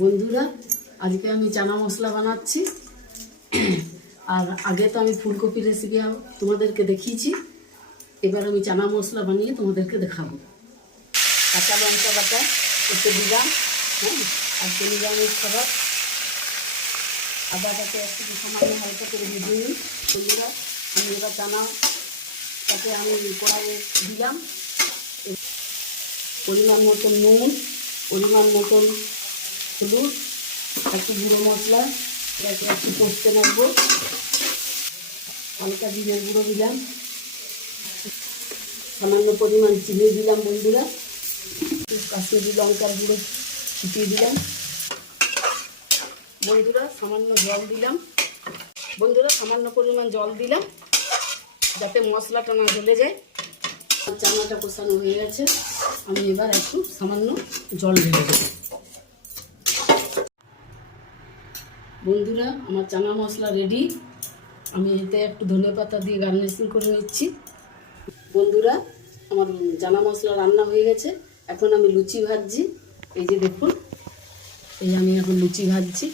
বন্ধুরা, আজকে আমি চানা মশলা বানাচ্ছি। আর আগে তো আমি ফুলকপি রেসিপি তোমাদেরকে দেখিয়েছি। এবার আমি চানা মশলা বানিয়ে তোমাদেরকে দেখাবো। কাঁচা লঙ্কা বাটা একটু দিলাম, হ্যাঁ, আর নিরামিষ খাবার আদাটাকে একটু সামান্য হালকা করে ভেজে নিই। বন্ধুরা, আমি এবার চানাটাকে আমি কড়াইয়ে দিলাম। পরিমাণ মতন নুন, পরিমাণ মতন হলুদ, একটু গুঁড়ো মশলা, এটাকে একটু কষতে রাখবো। হালকা জিরের গুঁড়ো দিলাম, সামান্য পরিমাণ চিনি দিলাম। বন্ধুরা, কাশ্মীরি লঙ্কার গুঁড়ো ছিটিয়ে দিলাম। বন্ধুরা, সামান্য জল দিলাম। বন্ধুরা, সামান্য পরিমাণ জল দিলাম যাতে মশলাটা না জ্বলে যায়। চানাটা কষানো হয়ে গেছে, আমি এবার একটু সামান্য জল ঢেলে দেবো। বন্ধুরা, আমার চানা মশলা রেডি। আমি এতে একটু ধনেপাতা দিয়ে গার্নিশিং করে নিচ্ছি। বন্ধুরা, আমার চানা মশলা রান্না হয়ে গেছে। এখন আমি লুচি ভাজছি। এই যে দেখুন, এই আমি এখন লুচি ভাজছি।